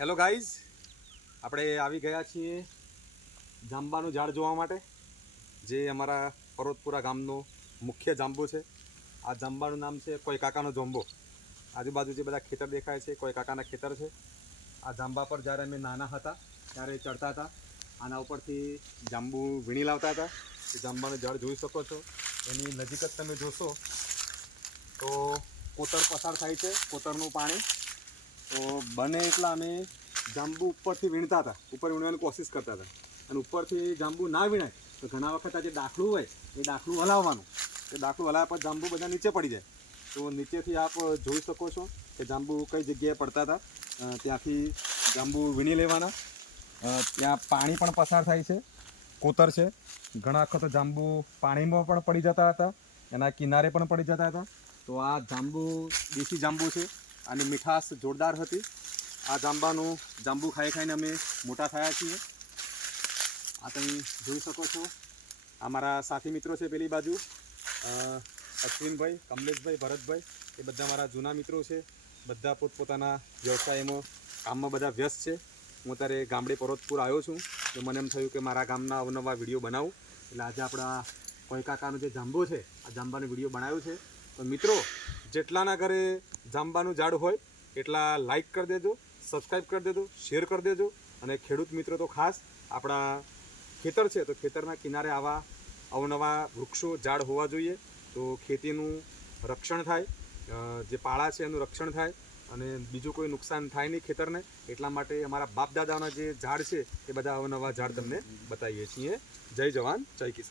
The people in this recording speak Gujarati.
હેલો ગાઈઝ આપણે આવી ગયા છીએ જાંબાનું ઝાડ જોવા માટે, જે અમારા પર્વતપુરા ગામનું મુખ્ય જાંબુ છે. આ જાંબાનું નામ છે કોઈ કાકાનો જોંબો. આજુબાજુ જે બધા ખેતર દેખાય છે, કોઈ કાકાના ખેતર છે. આ જાંબા પર જ્યારે અમે નાના હતા, ત્યારે ચડતા હતા. આના ઉપરથી જાંબુ વીણી લાવતા હતા. એ જાંબાનું ઝાડ જોઈ શકો છો. એની નજીક જ તમે જોશો, તો કોતર પસાર થાય છે, કોતરનું પાણી. તો બને એટલા અમે જાંબુ ઉપરથી વીણતા હતા. ઉપર વીણવાની કોશિશ કરતા હતા. અને ઉપરથી જાંબુ ના વીણાય, તો ઘણા વખત આ જે દાખલું હોય, એ દાખલું હલાવવાનું. એ દાખલું હલાવ્યા પછી જાંબુ બધા નીચે પડી જાય. તો નીચેથી આપ જોઈ શકો છો કે જાંબુ કઈ જગ્યાએ પડતા હતા. ત્યાંથી જાંબુ વીણી લેવાના. ત્યાં પાણી પણ પસાર થાય છે. કોતર છે. ઘણા વખત જાંબુ પાણીમાં પણ પડી જતા હતા. એના કિનારે પણ પડી જતા હતા. તો આ જાંબુ, દેશી જાંબુ છે. આની મીઠાશ જોરદાર હતી. આ જાંબાનું જાંબુ ખાઈ ખાઈને અમે મોટા થયા છીએ. આ તમે જોઈ શકો છો. આ મારા સાથી મિત્રો છે પેલી બાજુ. અશ્વિનભાઈ, કમલેશભાઈ, ભરતભાઈ, એ બધા મારા જૂના મિત્રો છે. બધા પોતપોતાના વ્યવસાયમાં, કામમાં બધા વ્યસ્ત છે. હું અત્યારે ગામડે પર્વતપુર આવ્યો છું. તો મને એમ થયું કે મારા ગામના અવનવા વીડિયો બનાવું. એટલે આજે આપણા કોઈ કાકાનો જે જાંબો છે, આ જાંબાનો વીડિયો બનાવ્યો છે. તો મિત્રો જેટલાના ઘરે જાંબાનું ઝાડ હોય, એટલા લાઇક કરી દેજો સબસ્ક્રાઈબ કરી દેજો શેર કરી દેજો. અને ખેડૂત મિત્રો તો ખાસ, આપણા ખેતર છે, તો ખેતરના કિનારે આવા અવનવા વૃક્ષો, ઝાડ હોવા જોઈએ. તો ખેતીનું રક્ષણ થાય જે પાળા છે એનું રક્ષણ થાય, અને બીજું કોઈ નુકસાન થાય નહીં ખેતરને. એટલા માટે અમારા બાપ દાદાના જે ઝાડ છે, એ બધા અવનવા ઝાડ તમને બતાવીએ છીએ. જય જવાન, જય કિસાન.